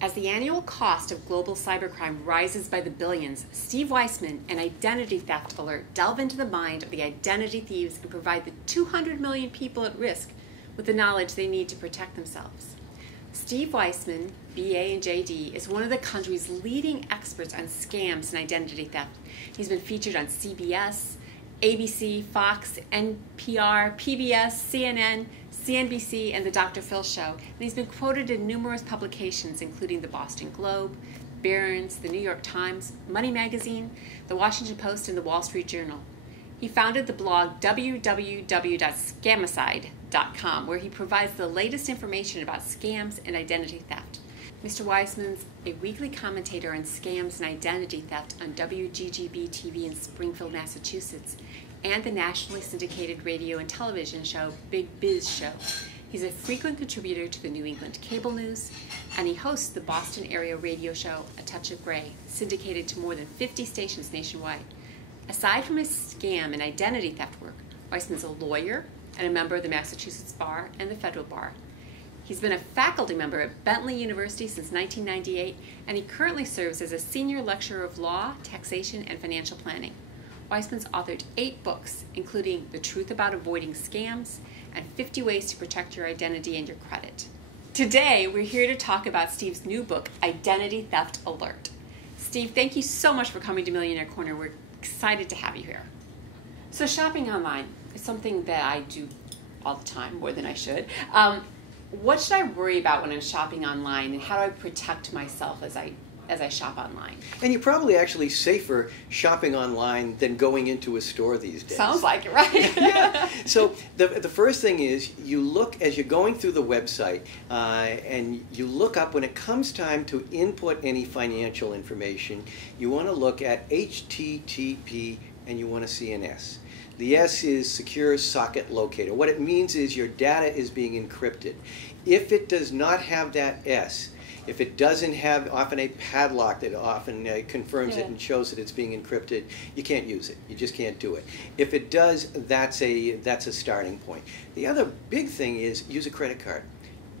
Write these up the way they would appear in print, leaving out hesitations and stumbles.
As the annual cost of global cybercrime rises by the billions, Steve Weisman and Identity Theft Alert delve into the mind of the identity thieves and provide the 200 million people at risk with the knowledge they need to protect themselves. Steve Weisman, BA and JD, is one of the country's leading experts on scams and identity theft. He's been featured on CBS, ABC, Fox, NPR, PBS, CNN, CNBC, and The Dr. Phil Show. And he's been quoted in numerous publications, including the Boston Globe, Barron's, the New York Times, Money Magazine, the Washington Post, and the Wall Street Journal. He founded the blog www.scamicide.com, where he provides the latest information about scams and identity theft. Mr. Weisman's a weekly commentator on scams and identity theft on WGGB TV in Springfield, Massachusetts, and the nationally syndicated radio and television show Big Biz Show. He's a frequent contributor to the New England Cable News, and he hosts the Boston area radio show A Touch of Gray, syndicated to more than 50 stations nationwide. Aside from his scam and identity theft work, Weisman's a lawyer and a member of the Massachusetts Bar and the Federal Bar. He's been a faculty member at Bentley University since 1998, and he currently serves as a senior lecturer of law, taxation, and financial planning. Weisman's authored 8 books, including The Truth About Avoiding Scams and 50 Ways to Protect Your Identity and Your Credit. Today, we're here to talk about Steve's new book, Identity Theft Alert. Steve, thank you so much for coming to Millionaire Corner. We're excited to have you here. So shopping online is something that I do all the time, more than I should. What should I worry about when I'm shopping online, and how do I protect myself as I shop online? And you're probably actually safer shopping online than going into a store these days. Sounds like it, right? Yeah. So the first thing is you look as you're going through the website and you look up when it comes time to input any financial information, you want to look at HTTP and you want to see an S. The S is Secure Socket Locator. What it means is your data is being encrypted. If it does not have that S, if it doesn't have often a padlock that often confirms it and shows that it's being encrypted, you can't use it. You just can't do it. If it does, that's a starting point. The other big thing is use a credit card.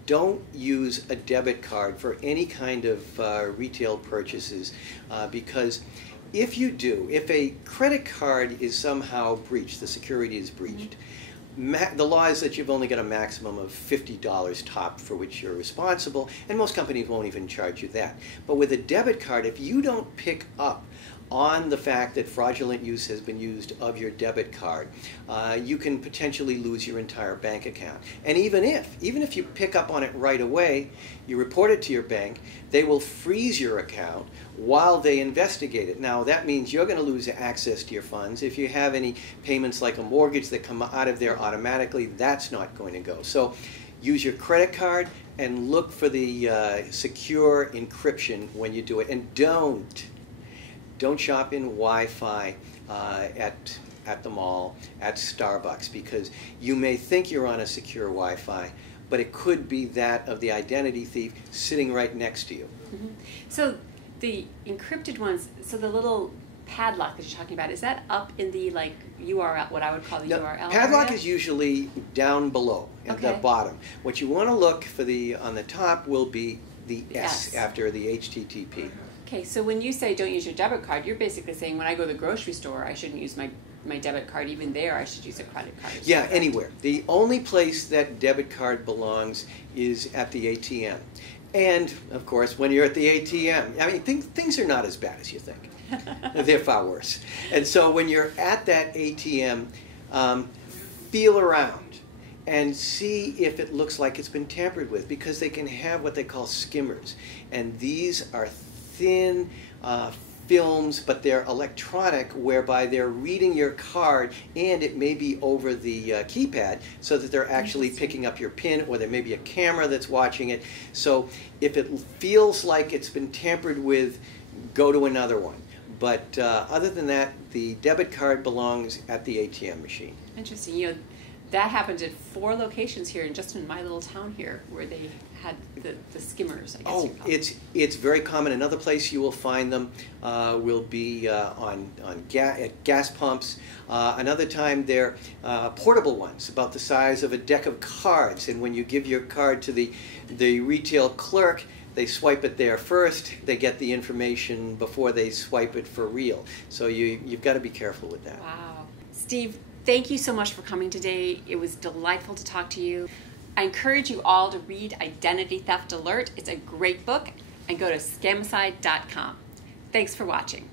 Don't use a debit card for any kind of retail purchases because if you do, if a credit card is somehow breached, the security is breached, the law is that you've only got a maximum of $50 top for which you're responsible, and most companies won't even charge you that. But with a debit card, if you don't pick up on the fact that fraudulent use has been used of your debit card, you can potentially lose your entire bank account. And even if you pick up on it right away, you report it to your bank, they will freeze your account while they investigate it. Now that means you're going to lose access to your funds. If you have any payments like a mortgage that come out of there automatically, that's not going to go. So use your credit card and look for the secure encryption when you do it. And don't shop in Wi-Fi at the mall, at Starbucks, because you may think you're on a secure Wi-Fi, but it could be that of the identity thief sitting right next to you. Mm-hmm. So the encrypted ones, so the little padlock that you're talking about, is that up in the URL, what I would call the URL Padlock area? is usually down below at the bottom. What you want to look for on the top will be the S after the HTTP. Okay, so when you say don't use your debit card, you're basically saying when I go to the grocery store, I shouldn't use my debit card. Even there, I should use a credit card. Yeah, anywhere. The only place that debit card belongs is at the ATM. And, of course, when you're at the ATM, I mean, things are not as bad as you think. They're far worse. And so when you're at that ATM, feel around and see if it looks like it's been tampered with, because they can have what they call skimmers. And these are thin films, but they're electronic, whereby they're reading your card, and it may be over the keypad, so that they're actually picking up your PIN, or there may be a camera that's watching it. So if it feels like it's been tampered with, go to another one. But other than that, the debit card belongs at the ATM machine. Interesting. that happened at 4 locations here, and just in my little town here, where they had the skimmers, I guess you call them. It's very common. Another place you will find them will be at gas pumps. Another time they're portable ones, about the size of a deck of cards. And when you give your card to the retail clerk, they swipe it there first. They get the information before they swipe it for real. So you've got to be careful with that. Wow. Steve, thank you so much for coming today. It was delightful to talk to you. I encourage you all to read Identity Theft Alert. It's a great book. And go to scamicide.com. Thanks for watching.